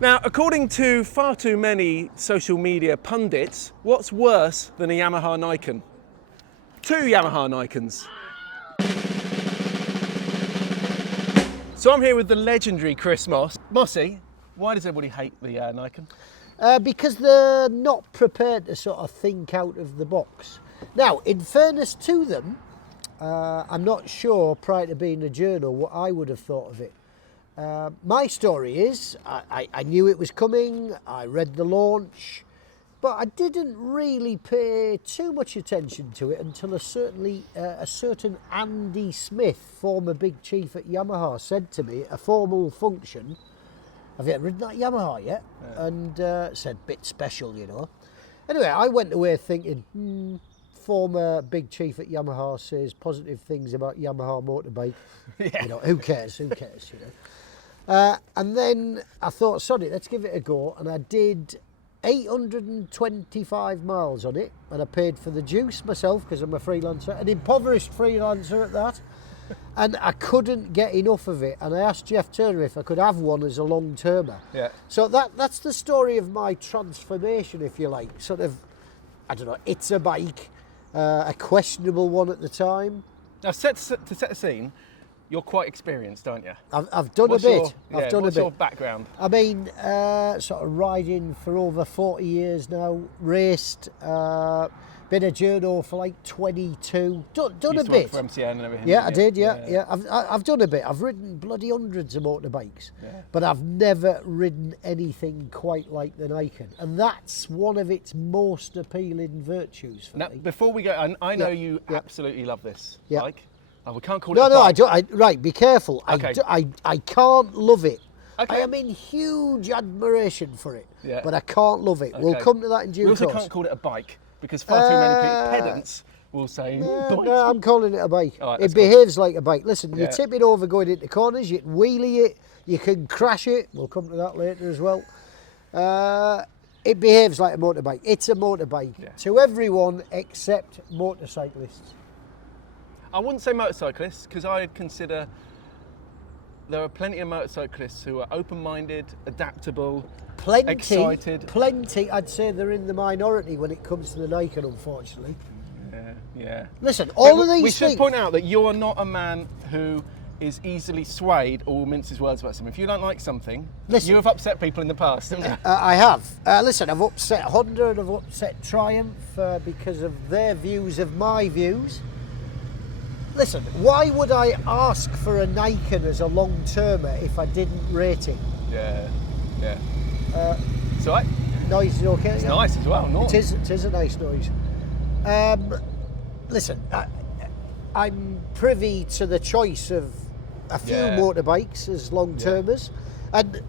Now, according to far too many social media pundits, what's worse than a Yamaha Niken? 2 Yamaha Nikens. So I'm here with the legendary Chris Moss. Mossy, why does everybody hate the Niken? Because they're not prepared to sort of think out of the box. Now, in fairness to them, I'm not sure prior to being a journal what I would have thought of it. My story is, I knew it was coming, I read the launch, but I didn't really pay too much attention to it until a certain Andy Smith, former big chief at Yamaha, said to me at a formal function, "Have you ridden that Yamaha yet?" Yeah. And said, "Bit special, you know." Anyway, I went away thinking, former big chief at Yamaha says positive things about Yamaha motorbike. Yeah. You know, who cares, you know. And then I thought, sorry, let's give it a go. And I did 825 miles on it. And I paid for the juice myself because I'm a freelancer, an impoverished freelancer at that. And I couldn't get enough of it. And I asked Jeff Turner if I could have one as a long-termer. Yeah. So that's the story of my transformation, if you like. Sort of, I don't know, it's a bike, a questionable one at the time. Now, to set the scene, you're quite experienced, aren't you? I've done a bit. I've done a bit. What's your background? I mean, sort of riding for over 40 years now, raced, been a journo for like 22, done a bit. For MCN and everything. Yeah, I did, yeah. I've done a bit. I've ridden bloody hundreds of motorbikes, but I've never ridden anything quite like the Niken. And that's one of its most appealing virtues for me. Before we go, I know you absolutely love this bike. Oh, we can't call it No, a bike. I don't. Right, be careful. Okay. I can't love it. Okay. I am in huge admiration for it, but I can't love it. Okay. We'll come to that in due course. We also can't call it a bike because far too many pedants will say bike. No, I'm calling it a bike. Right, it behaves like a bike. Listen, you tip it over going into corners, you can wheelie it, you can crash it. We'll come to that later as well. It behaves like a motorbike. It's a motorbike to everyone except motorcyclists. I wouldn't say motorcyclists because I'd consider there are plenty of motorcyclists who are open-minded, adaptable, excited. Plenty. I'd say they're in the minority when it comes to the Niken, unfortunately. Yeah. Listen, all of these we things... should point out that you're not a man who is easily swayed or minces words about something. If you don't like something, you have upset people in the past, haven't you? I have. Listen, I've upset Honda and I've upset Triumph because of their views of my views. Listen, why would I ask for a Niken as a long-termer if I didn't rate it? Yeah. It's all right. Noise is okay? It's nice as well, no? It is a nice noise. Listen, I'm privy to the choice of a few motorbikes as long-termers. And,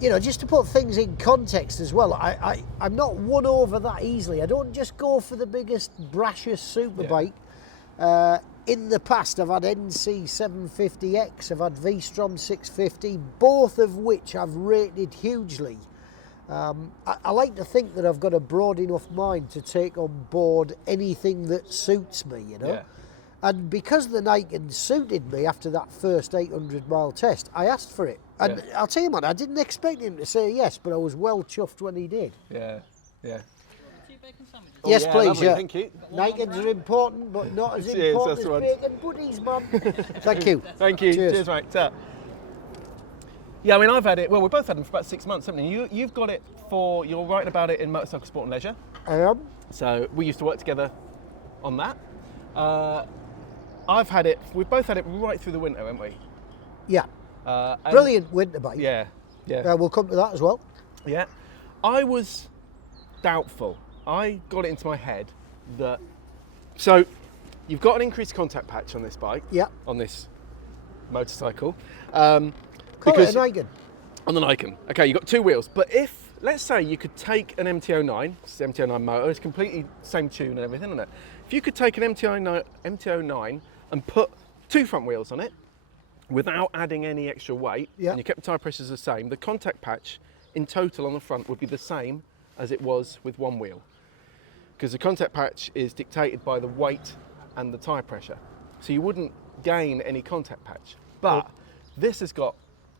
you know, just to put things in context as well, I'm not won over that easily. I don't just go for the biggest, brashest superbike. In the past, I've had NC 750X, I've had V-Strom 650, both of which I've rated hugely. I like to think that I've got a broad enough mind to take on board anything that suits me, you know. Yeah. And because the Niken suited me after that first 800-mile test, I asked for it. And I'll tell you, man, I didn't expect him to say yes, but I was well chuffed when he did. Yeah. Yes, please, lovely, thank you. Nikens are important, but not as important as bacon buddies, man. Thank you. Thank you. Cheers mate. Yeah, I mean, I've had it, well, we've both had them for about 6 months, haven't you? You've got it you're writing about it in Motorcycle Sport and Leisure. I am. So we used to work together on that. I've had it, we've both had it right through the winter, haven't we? Yeah. Brilliant winter bike. Yeah. We'll come to that as well. Yeah. I was doubtful. I got it into my head that, so you've got an increased contact patch on this bike, on this motorcycle. Call it a Niken. On the Niken. Okay, you've got 2 wheels, but if, let's say you could take an MT-09, it's an MT-09 motor, it's completely same tune and everything, isn't it? If you could take an MT-09 and put 2 front wheels on it without adding any extra weight, and you kept the tyre pressures the same, the contact patch in total on the front would be the same as it was with 1 wheel. Because the contact patch is dictated by the weight and the tyre pressure. So you wouldn't gain any contact patch. But this has got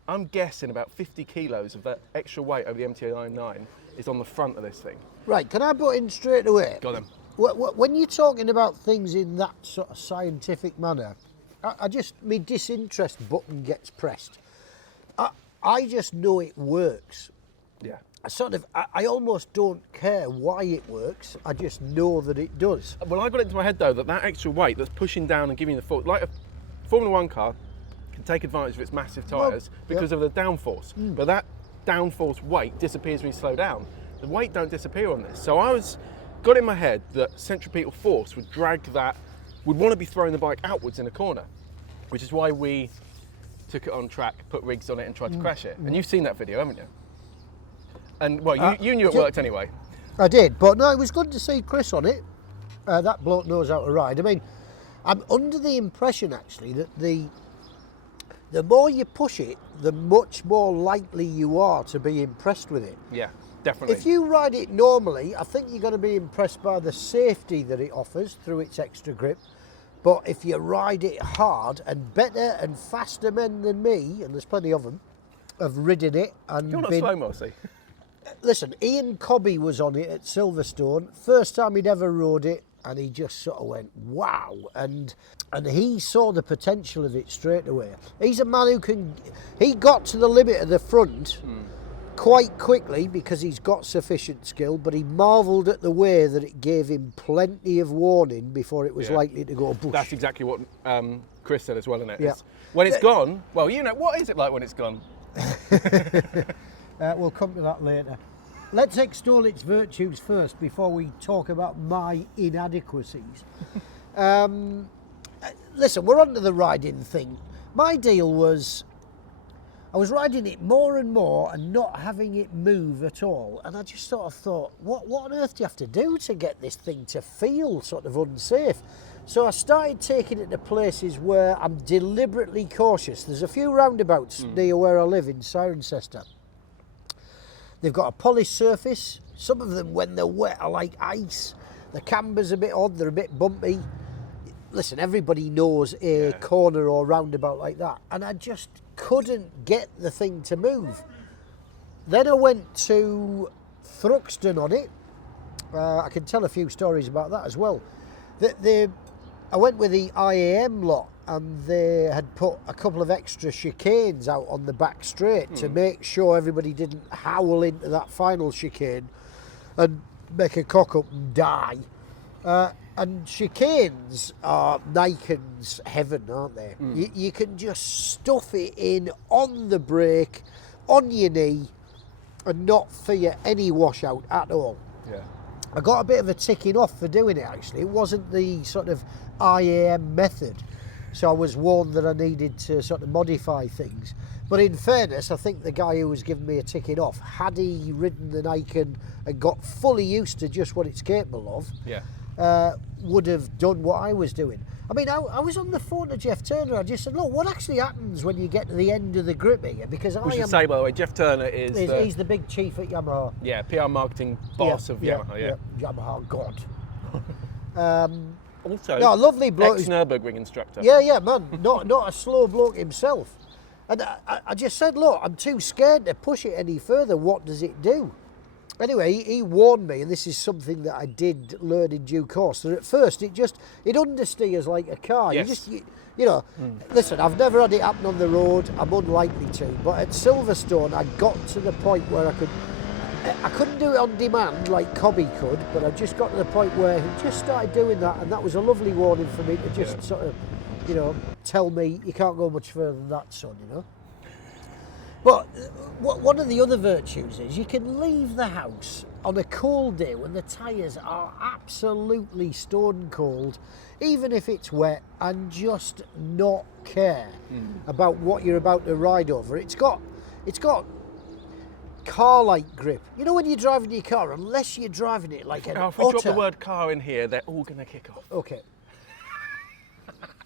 I'm guessing about 50 kilos of that extra weight over the MT09 is on the front of this thing. Right, can I butt in straight away? Got them. When you're talking about things in that sort of scientific manner, my disinterest button gets pressed. I just know it works. Yeah. I almost don't care why it works. I just know that it does. Well, I got it into my head though that extra weight that's pushing down and giving you the force, like a Formula One car can take advantage of its massive tyres because of the downforce. But that downforce weight disappears when you slow down. The weight don't disappear on this. So I got in my head that centripetal force would want to be throwing the bike outwards in a corner, which is why we took it on track, put rigs on it and tried to crash it. And you've seen that video, haven't you? And well, you knew it worked anyway. I did, but no, it was good to see Chris on it. That bloke knows how to ride. I mean, I'm under the impression actually that the more you push it, the much more likely you are to be impressed with it. Yeah, definitely. If you ride it normally, I think you're going to be impressed by the safety that it offers through its extra grip. But if you ride it hard, and better and faster men than me, and there's plenty of them, have ridden it and You're not slow, Mossy. Listen, Ian Cobby was on it at Silverstone, first time he'd ever rode it, and he just sort of went, wow, and he saw the potential of it straight away. He's a man he got to the limit of the front quite quickly because he's got sufficient skill, but he marvelled at the way that it gave him plenty of warning before it was likely to go bush. That's exactly what Chris said as well, isn't it? Yeah. When it's gone, well, what is it like when it's gone? We'll come to that later. Let's extol its virtues first before we talk about my inadequacies. Listen, we're on to the riding thing. My deal was I was riding it more and more and not having it move at all. And I just sort of thought, what on earth do you have to do to get this thing to feel sort of unsafe? So I started taking it to places where I'm deliberately cautious. There's a few roundabouts near where I live in Cirencester. They've got a polished surface. Some of them, when they're wet, are like ice. The camber's a bit odd, they're a bit bumpy. Listen, everybody knows a corner or roundabout like that. And I just couldn't get the thing to move. Then I went to Thruxton on it. I can tell a few stories about that as well. I went with the IAM lot, and they had put a couple of extra chicanes out on the back straight to make sure everybody didn't howl into that final chicane and make a cock up and die. And chicanes are Niken's heaven, aren't they? You can just stuff it in on the brake, on your knee, and not fear any washout at all. Yeah. I got a bit of a ticking off for doing it, actually. It wasn't the sort of IAM method, so I was warned that I needed to sort of modify things. But in fairness, I think the guy who was giving me a ticking off, had he ridden the Niken and got fully used to just what it's capable of, would have done what I was doing. I mean, I was on the phone to Jeff Turner. I just said, look, what actually happens when you get to the end of the grip here? Because we should say, by the way, Jeff Turner he's the big chief at Yamaha. Yeah, PR marketing boss of Yamaha. Yamaha God. Also, no, lovely bloke. Ex-Nürburgring instructor. Yeah, man. Not a slow bloke himself. And I just said, look, I'm too scared to push it any further. What does it do? Anyway, he warned me, and this is something that I did learn in due course, that at first it understeers like a car. Yes. You know, listen, I've never had it happen on the road. I'm unlikely to. But at Silverstone, I got to the point where I couldn't do it on demand like Cobby could, but I just got to the point where he just started doing that, and that was a lovely warning for me to just sort of, tell me you can't go much further than that, son, But one of the other virtues is you can leave the house on a cold day when the tyres are absolutely stone cold, even if it's wet, and just not care about what you're about to ride over. It's got car-like grip. You know when you're driving your car, unless you're driving it like an otter. If we drop the word car in here, they're all going to kick off. Okay.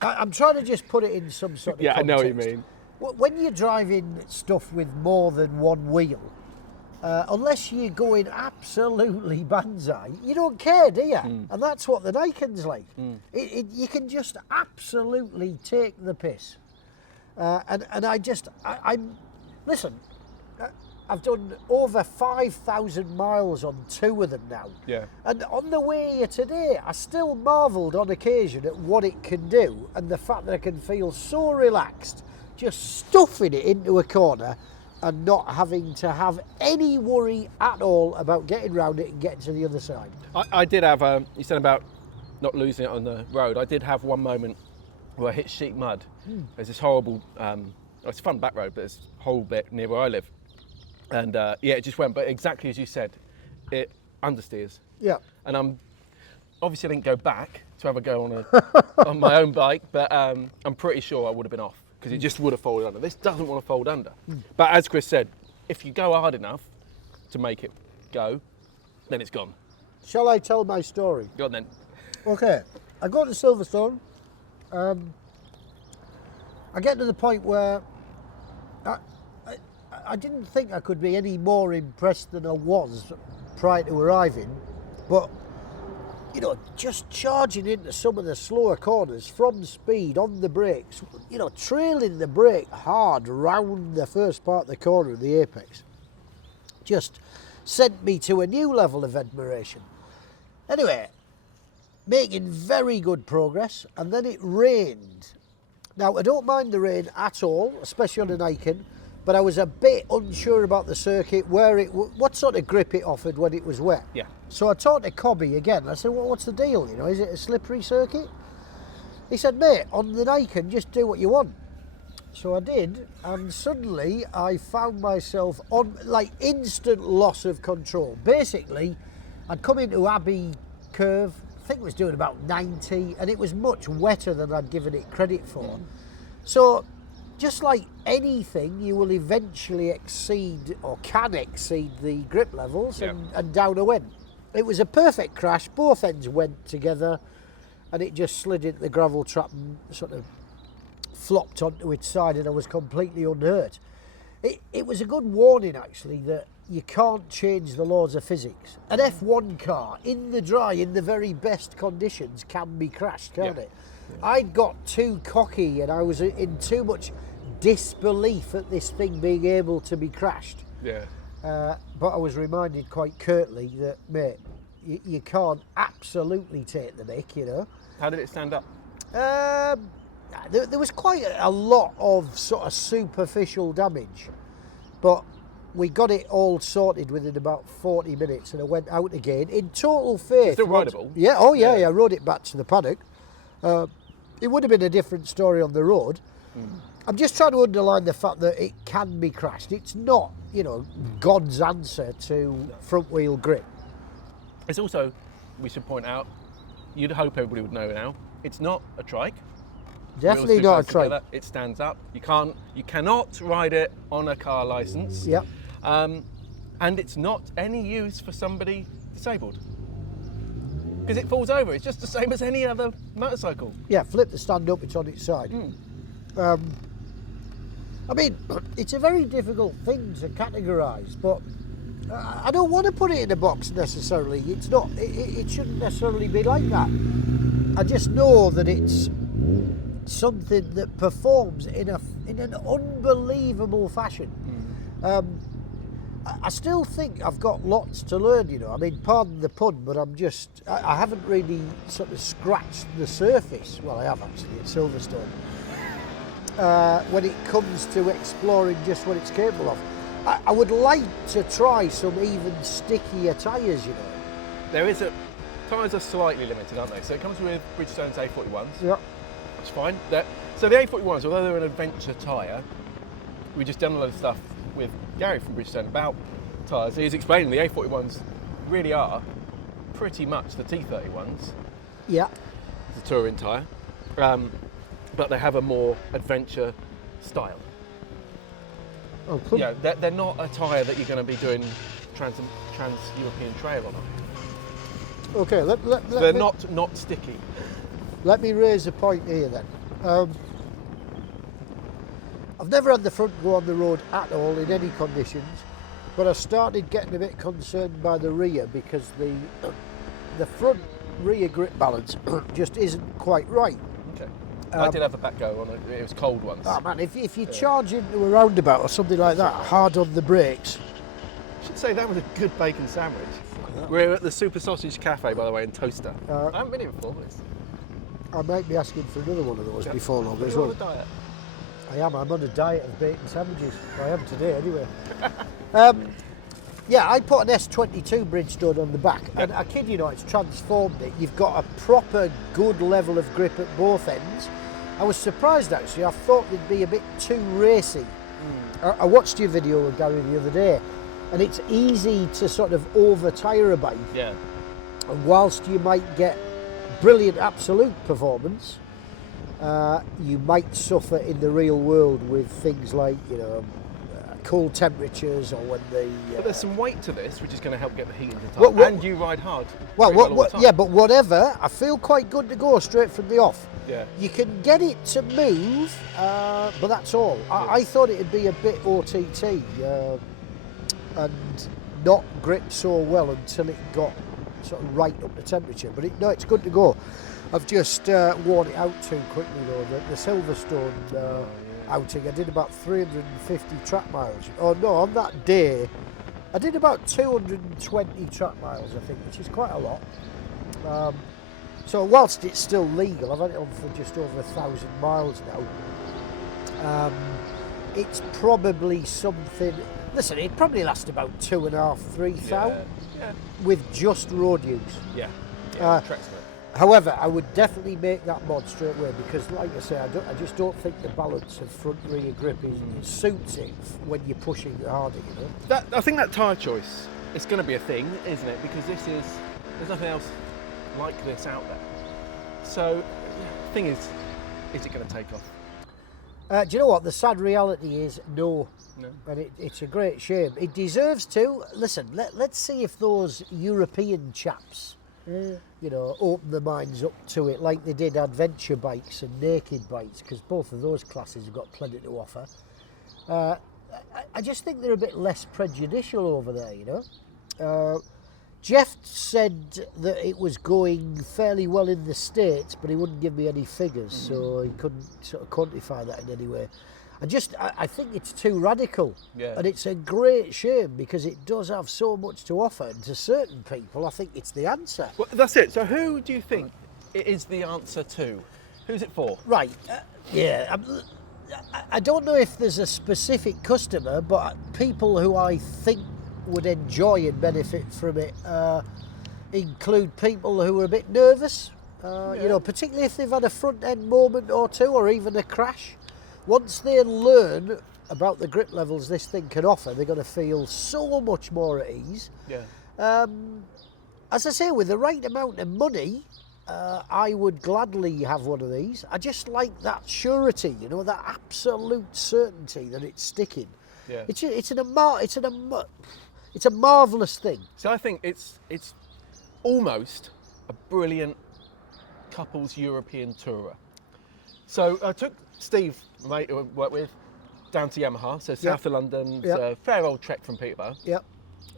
I'm trying to just put it in some sort of context. I know what you mean. When you're driving stuff with more than one wheel, unless you're going absolutely banzai, you don't care, do you? And that's what the Niken's like. You can just absolutely take the piss. And I'm listen, I've done over 5,000 miles on 2 of them now. Yeah. And on the way here today, I still marvelled on occasion at what it can do and the fact that I can feel so relaxed just stuffing it into a corner and not having to have any worry at all about getting round it and getting to the other side. I did have, you said about not losing it on the road. I did have one moment where I hit sheet mud. There's this horrible, it's a fun back road, but it's a whole bit near where I live. And yeah, it just went, but exactly as you said, it understeers. Yeah. And obviously I didn't go back to have a go on on my own bike, but I'm pretty sure I would have been off because it just would have folded under. This doesn't want to fold under. But as Chris said, if you go hard enough to make it go, then it's gone. Shall I tell my story? Go on then. Okay, I go to Silverstone. I get to the point where I didn't think I could be any more impressed than I was prior to arriving, but you know, just charging into some of the slower corners from speed on the brakes, you know, trailing the brake hard round the first part of the corner of the apex, just sent me to a new level of admiration. Anyway, making very good progress, and then it rained. Now, I don't mind the rain at all, especially on a Niken, but I was a bit unsure about the circuit, what sort of grip it offered when it was wet. Yeah. So I talked to Cobby again. I said, well, what's the deal? You know, is it a slippery circuit? He said, mate, on the Niken, just do what you want. So I did, and suddenly I found myself on, like, instant loss of control. Basically, I'd come into Abbey Curve, I think it was doing about 90, and it was much wetter than I'd given it credit for. So, just like anything, you will eventually exceed, or can exceed, the grip levels, and down I went. It was a perfect crash, both ends went together, and it just slid into the gravel trap and sort of flopped onto its side, and I was completely unhurt. It was a good warning, actually, that you can't change the laws of physics. An F1 car, in the dry, in the very best conditions, can be crashed, can't it? Yeah. I'd got too cocky, and I was in too much disbelief at this thing being able to be crashed. Yeah. But I was reminded quite curtly that, mate, you can't absolutely take the mick, you know. How did it stand up? There was quite a lot of sort of superficial damage, but we got it all sorted within about 40 minutes, and I went out again in total faith. Still rideable? Yeah, oh yeah, I rode it back to the paddock. It would have been a different story on the road. I'm just trying to underline the fact that it can be crashed. It's not, you know, God's answer to front wheel grip. It's also, we should point out, you'd hope everybody would know now, it's not a trike. Definitely not a trike. Together, it stands up. You cannot ride it on a car licence. Yep. And it's not any use for somebody disabled. Because it falls over. It's just the same as any other motorcycle. Yeah, flip the stand up, it's on its side. I mean, it's a very difficult thing to categorise, but I don't want to put it in a box necessarily. It's not. It shouldn't necessarily be like that. I just know that it's something that performs in an unbelievable fashion. I still think I've got lots to learn, you know. I mean, pardon the pun, but I haven't really sort of scratched the surface. Well, I have actually at Silverstone. When it comes to exploring just what it's capable of. I would like to try some even stickier tyres, you know. Tyres are slightly limited, aren't they? So it comes with Bridgestone's A41s. Yeah. That's fine. So the A41s, although they're an adventure tyre, we just done a lot of stuff with Gary from Bridgestone about tyres. He's explaining the A41s really are pretty much the T31s. Yeah. The touring tyre. But they have a more adventure style. Oh, cool. Yeah, they're not a tyre that you're going to be doing trans-European trail on. Okay, they're not sticky. Let me raise a point here then. I've never had the front go on the road at all in any conditions, but I started getting a bit concerned by the rear because the front rear grip balance just isn't quite right. Okay. I did have a back go on it. It was cold once. Oh man, if you charge into a roundabout or something like that, hard on the brakes. I should say that was a good bacon sandwich. We're at the Super Sausage Cafe, by the way, in Toaster. I haven't been here before. But I might be asking for another one of those before long as Are you well. on a diet? I am. I'm on a diet of bacon sandwiches. I am today, anyway. Yeah, I put an S22 Bridgestone on the back, and I kid you not, it's transformed it. You've got a proper good level of grip at both ends. I was surprised actually. I thought it'd be a bit too racy. I watched your video with Gary the other day, and it's easy to sort of over-tyre a bike. Yeah. And whilst you might get brilliant absolute performance, you might suffer in the real world with things like, you know, cold temperatures, or when the... But there's some weight to this, which is going to help get the heat into the tyre, and you ride hard. Well, yeah, but whatever, I feel quite good to go straight from the off. Yeah. You can get it to move, but that's all. I thought it'd be a bit OTT and not grip so well until it got sort of right up to temperature. But no, it's good to go. I've just worn it out too quickly though. The Silverstone outing, I did about 350 track miles. Oh no, on that day, I did about 220 track miles, I think, which is quite a lot. So whilst it's still legal, I've had it on for just over 1,000 miles now. It's probably something. Listen, it probably lasts about 2,500, 3,000 with just road use. Yeah. Tracks. However, I would definitely make that mod straight away because, like I say, I just don't think the balance of front-rear grip suits it when you're pushing harder, you know. I think that tyre choice is going to be a thing, isn't it? Because there's nothing else like this out there. So, the thing is it going to take off? Do you know what? The sad reality is no. And it's a great shame. It deserves to. Listen, let's see if those European chaps, you know, open their minds up to it like they did adventure bikes and naked bikes, because both of those classes have got plenty to offer. I just think they're a bit less prejudicial over there, you know. Jeff said that it was going fairly well in the States, but he wouldn't give me any figures, so he couldn't sort of quantify that in any way. I think it's too radical, and it's a great shame because it does have so much to offer, and to certain people I think it's the answer. Well, that's it. So who do you think it is the answer to? Who's it for? Right, I don't know if there's a specific customer, but people who I think would enjoy and benefit from it include people who are a bit nervous, you know, particularly if they've had a front end moment or two, or even a crash. Once they learn about the grip levels this thing can offer, they're going to feel so much more at ease. As I say, with the right amount of money, I would gladly have one of these. I just like that surety, you know, that absolute certainty that it's sticking. It's a marvellous thing. So I think it's almost a brilliant couples European tourer. So I took Steve, mate who I work with, down to Yamaha, so south of London. It's a fair old trek from Peterborough.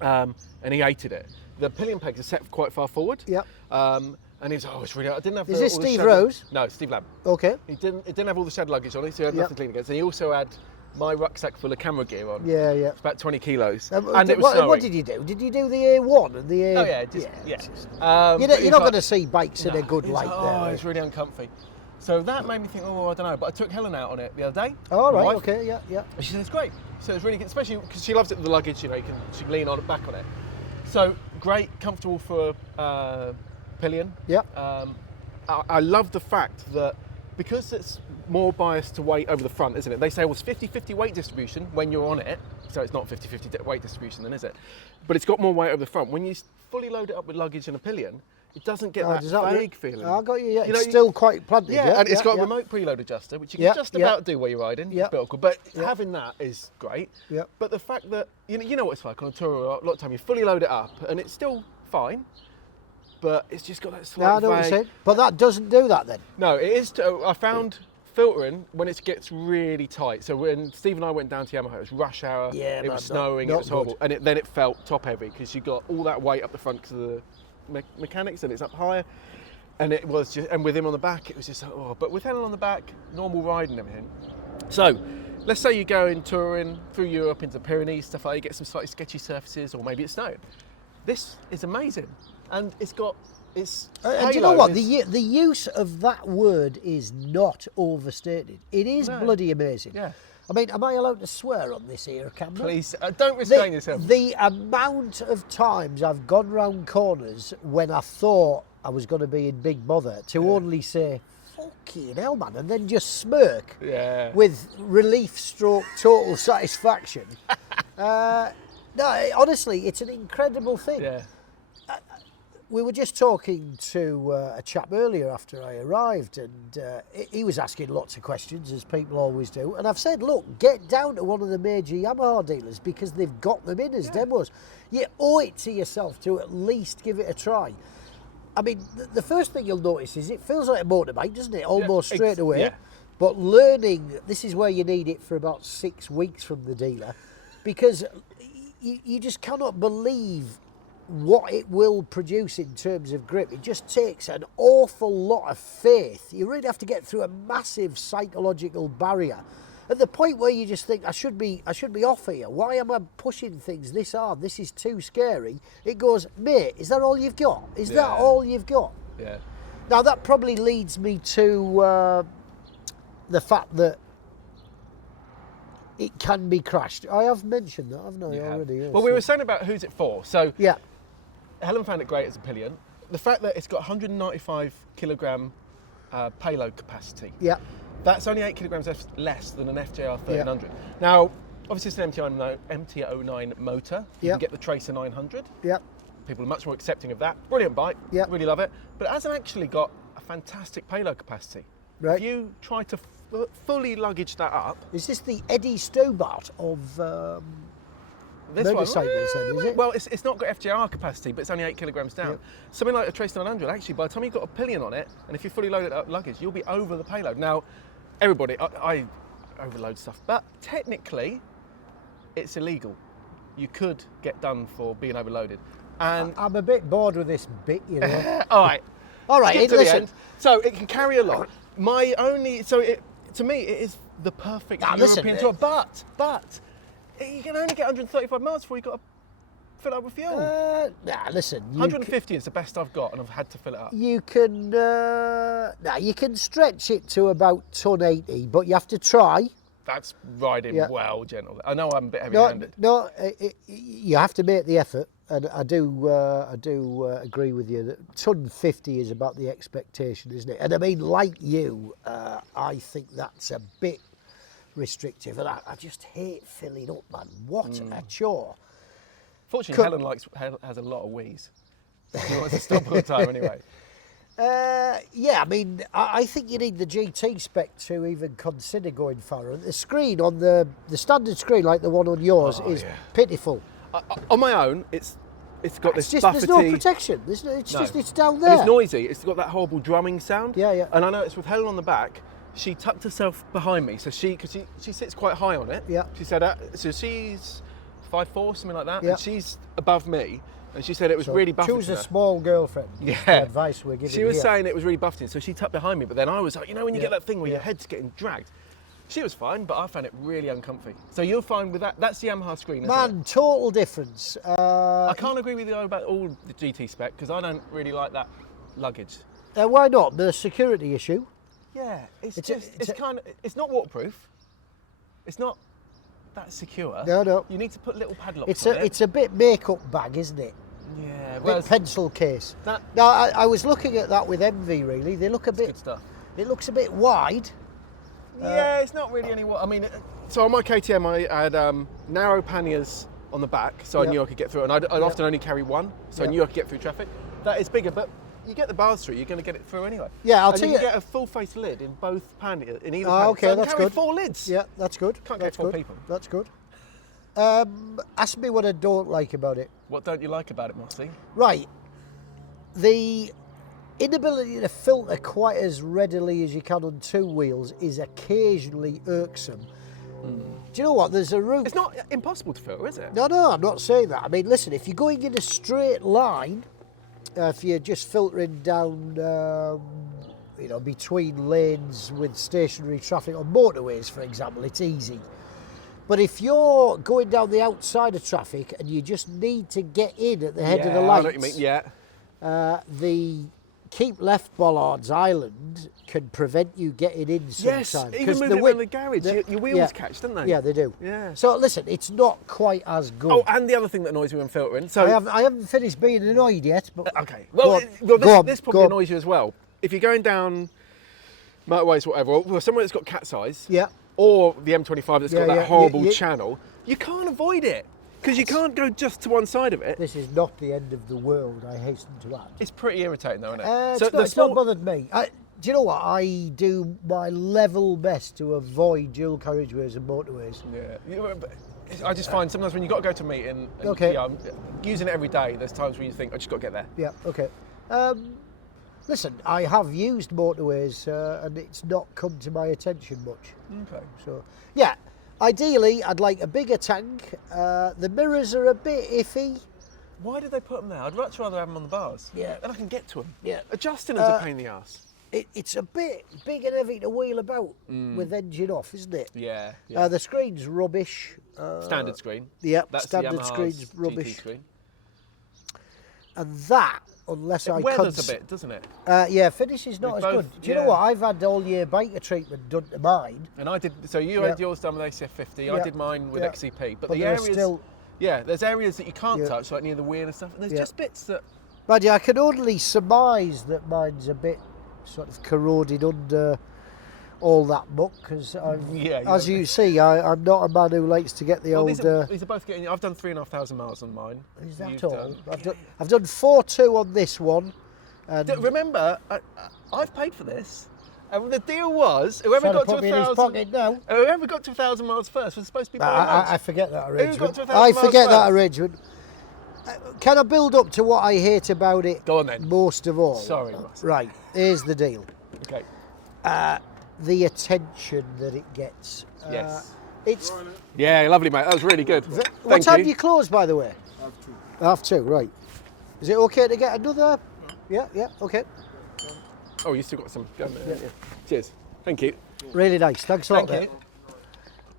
And he hated it. The pillion pegs are set quite far forward. And he was, it's really. I didn't have. Is this Steve Rose? No, Steve Lamb. Okay. It didn't have all the shed luggage on it, so he had nothing clean against. And he also had my rucksack full of camera gear on. It's about 20 kilos. And it was snowing. What did you do? Did you do the A1 and the A? Oh yeah, you're not going to see bikes in a good light there. Oh, it's really uncomfy. So that made me think, I don't know. But I took Helen out on it the other day. Oh, right, okay, yeah. And she said it's great. So it's really good, especially because she loves it with the luggage. You know, she can lean on it, back on it. So great, comfortable for pillion. I love the fact that because it's more biased to weight over the front, isn't it? They say, it's 50-50 weight distribution when you're on it. So it's not 50-50 weight distribution then, is it? But it's got more weight over the front. When you fully load it up with luggage and a pillion, it doesn't get that vague feeling. I got you, it's still quite planted. And it's got a remote preload adjuster, which you can just about do while you're riding. It's a bit awkward, but having that is great. But the fact that, you know what it's like on a tour, a lot of time you fully load it up and it's still fine, but it's just got that slight I know what you're saying. But that doesn't do that then? No, it is. I found filtering when it gets really tight. So when Steve and I went down to Yamaha, it was rush hour, it was snowing, it was horrible. And then it felt top heavy because you got all that weight up the front because of the mechanics and it's up higher. And it was just, and with him on the back, it was just like, oh, but with Helen on the back, normal ride and everything. So, let's say you're going touring through Europe into the Pyrenees, stuff like that, you get some slightly sketchy surfaces, or maybe it's snow. This is amazing. And it's got, it's and do you know what? The use of that word is not overstated. It is bloody amazing. Yeah. I mean, am I allowed to swear on this here, camera? Please, don't restrain yourself. The amount of times I've gone round corners when I thought I was going to be in big bother to only say, fucking hell, man, and then just smirk with relief stroke total satisfaction. No, honestly, it's an incredible thing. Yeah. We were just talking to a chap earlier after I arrived, and he was asking lots of questions, as people always do. And I've said, look, get down to one of the major Yamaha dealers because they've got them in as demos. You owe it to yourself to at least give it a try. I mean, the first thing you'll notice is it feels like a motorbike, doesn't it? Almost straight away. Yeah. But learning, this is where you need it for about 6 weeks from the dealer, because you just cannot believe what it will produce in terms of grip. It just takes an awful lot of faith. You really have to get through a massive psychological barrier. At the point where you just think, I should be off here. Why am I pushing things this hard? This is too scary. It goes, mate, is that all you've got? Is that all you've got? Yeah. Now that probably leads me to the fact that it can be crashed. I have mentioned that, haven't I, already? Yes. Well, we were saying about who's it for. So yeah. Helen found it great as a pillion. The fact that it's got 195 kilogram payload capacity. Yeah. That's only 8 kilograms less than an FJR 1300. Now, obviously it's an MT-09 motor. You can get the Tracer 900. Yeah. People are much more accepting of that. Brilliant bike. Yeah. Really love it. But it hasn't actually got a fantastic payload capacity. Right. If you try to fully luggage that up... Is this the Eddie Stobart of this motorcycles then, is it? Well, it's not got FJR capacity, but it's only 8 kilograms down. Yep. Something like a Tracer 900, actually, by the time you've got a pillion on it, and if you fully load it up luggage, you'll be over the payload. Now, everybody, I overload stuff, but technically, it's illegal. You could get done for being overloaded. And I'm a bit bored with this bit, you know. All right. Listen. The end. So it can carry a lot. To me, it is the perfect European tour. But you can only get 135 miles before you've got to fill it up with fuel. Listen. 150 is the best I've got, and I've had to fill it up. You can you can stretch it to about 180, but you have to try. That's riding well, gentle. I know I'm a bit heavy-handed. No, you have to make the effort, and I do agree with you that 150 is about the expectation, isn't it? And I mean, like you, I think that's a bit restrictive, and I just hate filling up, man. What a chore. Fortunately, Helen has a lot of wheeze. She wants to stop all the time anyway. I mean, I think you need the GT spec to even consider going far. The screen on the standard screen, like the one on yours, is pitiful. On my own, it's got this buffety... There's no protection. It's down there. It's noisy. It's got that horrible drumming sound. Yeah. And I know it's with Helen on the back. She tucked herself behind me, so because she sits quite high on it. Yeah. She said, so she's 5'4", something like that, yeah. and she's above me. And she said it was really buffeting. Choose a small girlfriend. Yeah. The advice we're giving. She was saying it was really buffeting, so she tucked behind me. But then I was like, when you get that thing where your head's getting dragged. She was fine, but I found it really uncomfy. So you'll find with that, that's the Yamaha screen, isn't it? Total difference. I can't agree with you about all the GT spec because I don't really like that luggage. Why not? The security issue. Yeah, it's not waterproof. It's not that secure. No. You need to put little padlocks on it. It's a bit makeup bag, isn't it? Yeah. Bit pencil case. Now, I was looking at that with envy, really. They look a bit... Good stuff. It looks a bit wide. Yeah, it's not really any... I mean, so on my KTM, I had narrow panniers on the back, so I knew I could get through it. And I'd often only carry one, so I knew I could get through traffic. That is bigger, but you get the bars through, you're going to get it through anyway. Yeah, I'll tell you. You get a full-face lid in both panniers, in either pannier. Okay, so that's carry good. 4 lids. Yeah, that's good. Can't get 4 people. That's good. Ask me what I don't like about it. What don't you like about it, Mossy? Right. The inability to filter quite as readily as you can on 2 wheels is occasionally irksome. Do you know what? There's a route... It's not impossible to filter, is it? No, I'm not saying that. I mean, listen, if you're going in a straight line if you're just filtering down, you know, between lanes with stationary traffic on motorways, for example, it's easy. But if you're going down the outside of traffic and you just need to get in at the head of the I know lights, what you mean. Yeah. the keep left bollards island can prevent you getting in Yes, sometimes. even moving around the garage, your wheels catch, don't they? Yeah, they do. Yeah. So listen, it's not quite as good. Oh, and the other thing that annoys me when filtering. So I haven't finished being annoyed yet, but okay. Well, this probably go on. annoys you as well. If you're going down motorways, whatever, or somewhere that's got cat's eyes, Yeah. or the M25 that's got that yeah, horrible yeah. channel, you can't avoid it because you can't go just to one side of it. This is not the end of the world, I hasten to add. It's pretty irritating, though, isn't it? It's not bothered me. Do you know what? I do my level best to avoid dual carriageways and motorways. Yeah. I just find sometimes when you've got to go to a meeting, and, Okay. I'm using it every day, there's times where you think, I just got to get there. Yeah, okay. Listen, I have used motorways and it's not come to my attention much. Okay. So, yeah, ideally I'd like a bigger tank. The mirrors are a bit iffy. Why did they put them there? I'd much rather have them on the bars. Yeah. Then I can get to them. Yeah. Adjusting them's a pain in the arse. It's a bit big and heavy to wheel about with engine off, isn't it? Yeah. The screen's rubbish. Standard screen. Yeah, That's standard the Yamaha's screen's GT rubbish. screen. And that, unless I weathers a bit, doesn't it? Yeah, finish is not We as both- good. Do you know yeah. what? I've had all year biker treatment done to mine. And I did. So you Yeah. had yours done with ACF50. I Yeah. did mine with Yeah. XCP. But But the there are areas, still- there's areas that you can't Yeah. touch, like near the wheel and stuff. And there's Yeah. just bits that. But yeah, I can only surmise that mine's a bit sort of corroded under all that muck because, Yeah, as you see, I'm not a man who likes to get the Well, old. these are both getting. I've done 3,500 miles on mine. Is that You've all? done- I've done 4.2 on this one. And Remember, I've paid for this, and the deal was whoever trying to got to put me in his 1,000. pocket now. Whoever got to 1,000 miles first was supposed to be buying lunch. I forget that got arrangement. to 1,000 I miles forget that first? arrangement. Can I build up to what I hate about it Go on then. most of all? Sorry, Ross. Right, here's the deal. Okay. The attention that it gets. Yes. It's. Yeah, lovely, mate. That was really good. What Thank time you. do you close, by the way? Half two, right. Is it okay to get another? Yeah, okay. Oh, you still got some. Go on there. Yeah. Cheers. Thank you. Really nice. Thanks a lot. Thank you.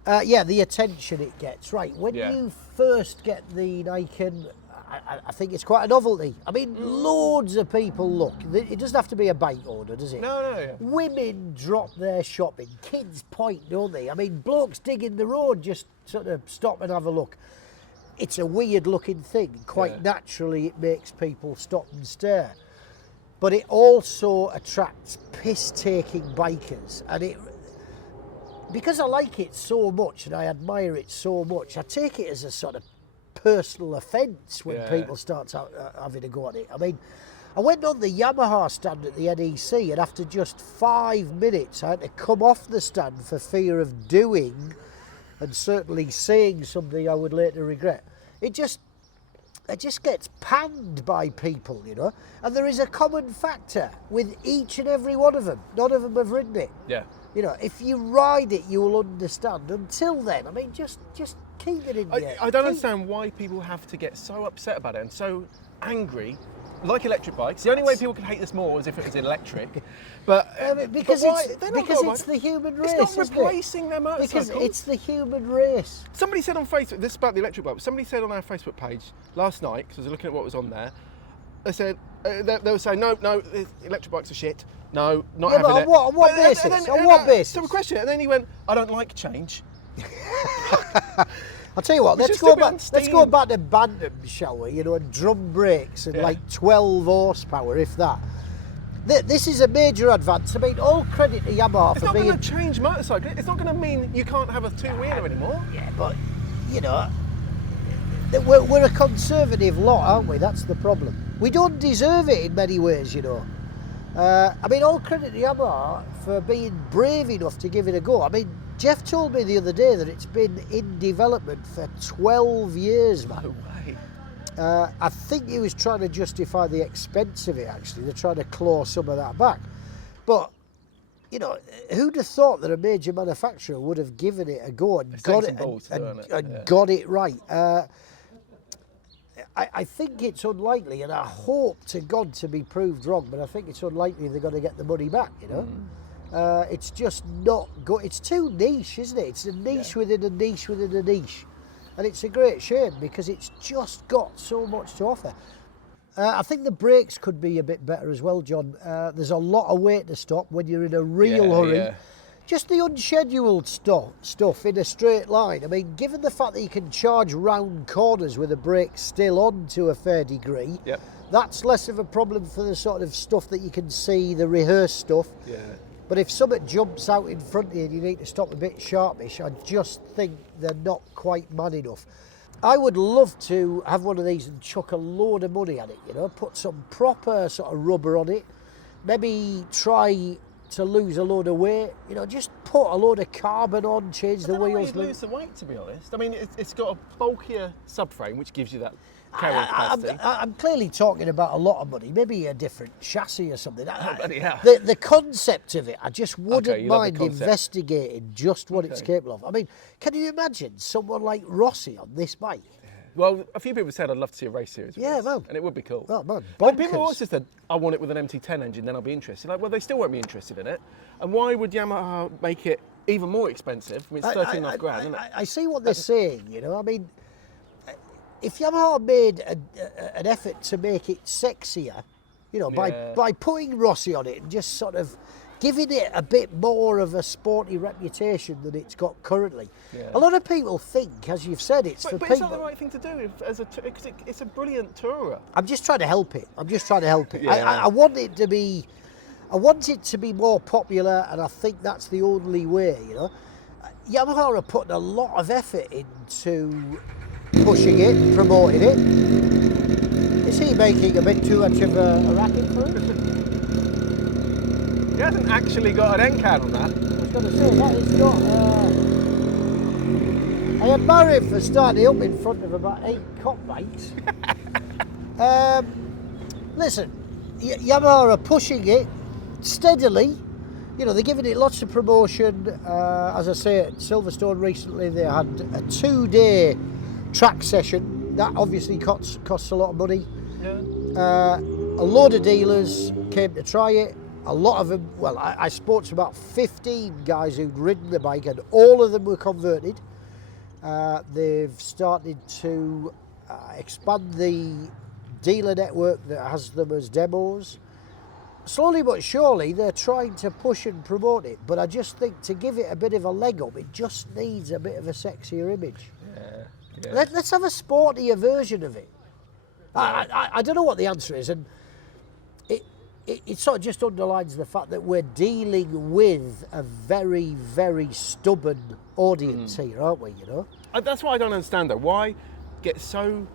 mate. Yeah, the attention it gets. Right, when Yeah. you first get the Niken, I think it's quite a novelty. I mean, loads of people look. It doesn't have to be a bike owner, does it? No. Yeah. Women drop their shopping. Kids point, don't they? I mean, blokes digging the road just sort of stop and have a look. It's a weird looking thing. Quite Yeah. naturally, it makes people stop and stare. But it also attracts piss-taking bikers. And because I like it so much and I admire it so much, I take it as a sort of personal offence when Yeah. people start having a go at it. I mean, I went on the Yamaha stand at the NEC and after just 5 minutes I had to come off the stand for fear of doing and certainly saying something I would later regret. It just gets panned by people, you know. And there is a common factor with each and every one of them. None of them have ridden it. Yeah. You know, if you ride it, you will understand. Until then, I mean, just keep it in there. I don't understand why people have to get so upset about it and so angry. Like electric bikes, the only way people could hate this more is if it was electric. But because but why? it's They're not because gonna it's ride- the human race. It's not isn't replacing their it? motorcycles. Because it's the human race. Somebody said on Facebook, this is about the electric bike, somebody said on our Facebook page last night, because I was looking at what was on there, they said, they were saying, no, electric bikes are shit. No, not Yeah, having but it. on what But basis? On what basis? So we questioned it, and then he went, I don't like change. I'll tell you what, We let's should go still be back. on Let's go steam. back to Bantam, shall we? You know, and drum brakes and Yeah. like 12 horsepower, if that. This is a major advance. I mean, all credit to Yamaha It's for not being. going to change motorcycle. It's not going to mean you can't have a two-wheeler anymore. Yeah, but you know, we're a conservative lot, aren't we? That's the problem. We don't deserve it in many ways, you know. I mean, all credit to Yamaha for being brave enough to give it a go. I mean, Jeff told me the other day that it's been in development for 12 years, man. No way. I think he was trying to justify the expense of it, actually. They're trying to claw some of that back. But, you know, who'd have thought that a major manufacturer would have given it a go and It got takes it some balls to do, and innit? Yeah. got it right? I think it's unlikely, and I hope to God to be proved wrong, but I think it's unlikely they're going to get the money back, you know. It's just not good. It's too niche, isn't it? It's a niche within a niche within a niche. And it's a great shame because it's just got so much to offer. I think the brakes could be a bit better as well, John. There's a lot of way to stop when you're in a real hurry. Yeah. Just the unscheduled stuff in a straight line. I mean, given the fact that you can charge round corners with the brakes still on to a fair degree, that's less of a problem for the sort of stuff that you can see, the rehearsed stuff. Yeah. But if something jumps out in front of you and you need to stop a bit sharpish, I just think they're not quite man enough. I would love to have one of these and chuck a load of money at it, you know, put some proper sort of rubber on it, maybe try to lose a load of weight, you know, just put a load of carbon on, change the wheels. You lose the weight, to be honest. I mean, it's got a bulkier subframe, which gives you that carrying capacity. I'm clearly talking about a lot of money, maybe a different chassis or something. Yeah. The concept of it, I just wouldn't mind investigating just what it's capable of. I mean, can you imagine someone like Rossi on this bike? Well, a few people said I'd love to see a race series with this, man. And it would be cool. Oh, man, but people also said, I want it with an MT10 engine, then I'll be interested. Like, well, they still won't be interested in it. And why would Yamaha make it even more expensive? I mean, it's 13.5 grand, isn't it? I see what they're saying, you know. I mean, if Yamaha made an effort to make it sexier, you know, by putting Rossi on it and just sort of giving it a bit more of a sporty reputation than it's got currently. Yeah. A lot of people think, as you've said, it's for people. But it's not the right thing to do because it's a brilliant tourer. I'm just trying to help it. Yeah. I want it to be. I want it to be more popular, and I think that's the only way. You know, Yamaha are putting a lot of effort into pushing it, promoting it. Is he making a bit too much of a racket for it? He hasn't actually got an end can on that. I was going to say, that is not... I admire him for starting up in front of about 8 cop bikes. Listen, Yamaha are pushing it steadily. You know, they're giving it lots of promotion. As I say, at Silverstone recently, they had a 2-day track session. That obviously costs a lot of money. Yeah. A load of dealers came to try it. A lot of them, well, I spoke to about 15 guys who'd ridden the bike, and all of them were converted. They've started to expand the dealer network that has them as demos. Slowly but surely, they're trying to push and promote it, but I just think to give it a bit of a leg up, it just needs a bit of a sexier image. Yeah. Let's have a sportier version of it. Yeah. I don't know what the answer is, and it sort of just underlines the fact that we're dealing with a very, very stubborn audience here, aren't we, you know? That's what I don't understand, though. Why get so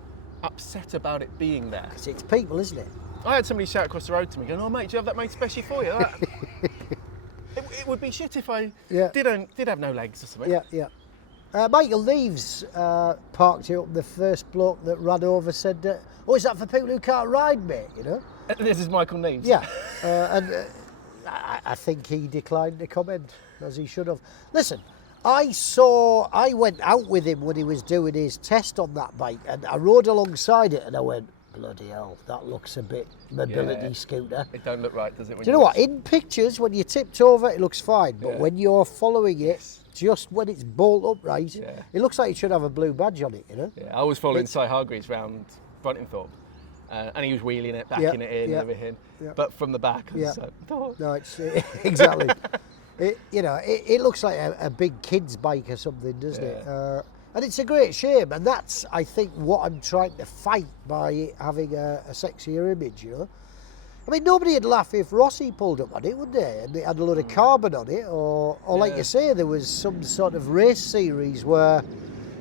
upset about it being there? Because it's people, isn't it? I had somebody shout across the road to me, going, "Oh, mate, do you have that made specially for you?" It would be shit if I did have no legs or something. Yeah. Michael Neves parked here up. The first bloke that ran over said, "Oh, is that for people who can't ride, mate?" You know. This is Michael Neves. Yeah, and I think he declined to comment, as he should have. Listen, I went out with him when he was doing his test on that bike, and I rode alongside it, and I went, bloody hell, that looks a bit mobility scooter. It don't look right, does it? Do you know what? In pictures, when you're tipped over, it looks fine, but when you're following it, just when it's bolt upright, it looks like it should have a blue badge on it, you know? Yeah, I was following Si Hargreaves round Bruntingthorpe. And he was wheeling it, backing it in and everything. Yeah. But from the back, I was like, oh. No, it's exactly. It looks like a big kid's bike or something, doesn't it? And it's a great shame, and that's, I think, what I'm trying to fight by it having a sexier image, you know? I mean, nobody would laugh if Rossi pulled up on it, would they? And they had a load of carbon on it, or like you say, there was some sort of race series where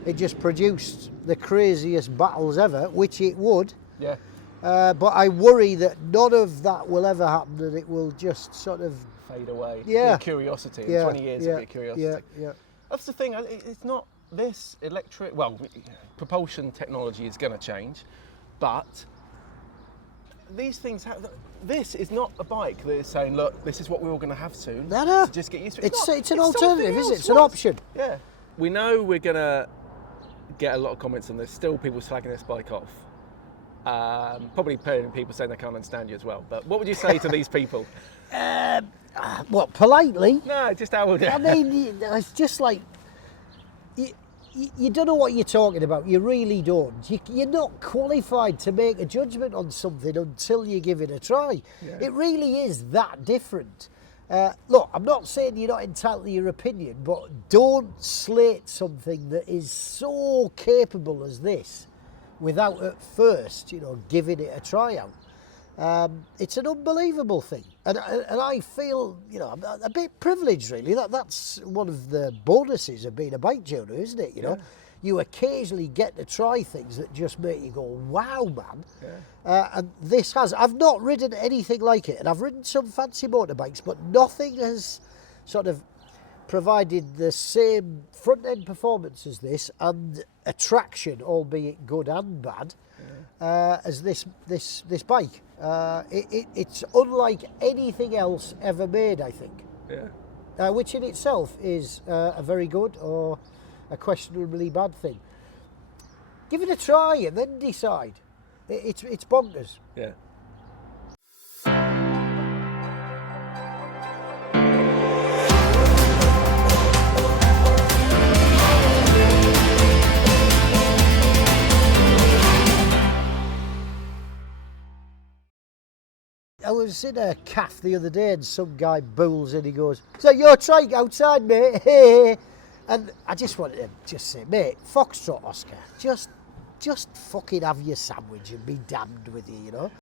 it just produced the craziest battles ever, which it would. Yeah. But I worry that none of that will ever happen, and it will just sort of fade away. Yeah. Curiosity. In 20 years, it'll be a curiosity. Yeah. That's the thing. It's not this electric. Well, propulsion technology is going to change, but these things. This is not a bike that is saying, "Look, this is what we're all going to have soon." No. So just get used to it. It's an alternative, isn't it? It's an option. Yeah. We know we're going to get a lot of comments on this. Still, people slagging this bike off. Probably people saying they can't understand you as well. But what would you say to these people? What, politely? No, just how would I mean, it's just like, you don't know what you're talking about. You really don't. You're not qualified to make a judgment on something until you give it a try. Yeah. It really is that different. Look, I'm not saying you're not entitled to your opinion, but don't slate something that is so capable as this without at first, giving it a try out. It's an unbelievable thing, and I feel, I'm a bit privileged, really. That's one of the bonuses of being a bike tuner, isn't it? You occasionally get to try things that just make you go, wow, man. Yeah. And this has, I've not ridden anything like it, and I've ridden some fancy motorbikes, but nothing has sort of provided the same front end performance as this, and attraction, albeit good and bad, as this bike. It's unlike anything else ever made, I think. Yeah. Which in itself is a very good or a questionably bad thing. Give it a try and then decide. It's bonkers. Yeah. I was in a cafe the other day and some guy bulls in, he goes, "So you're trying outside, mate?" Hey. And I just wanted to say, mate, Foxtrot Oscar, just fucking have your sandwich and be damned with you,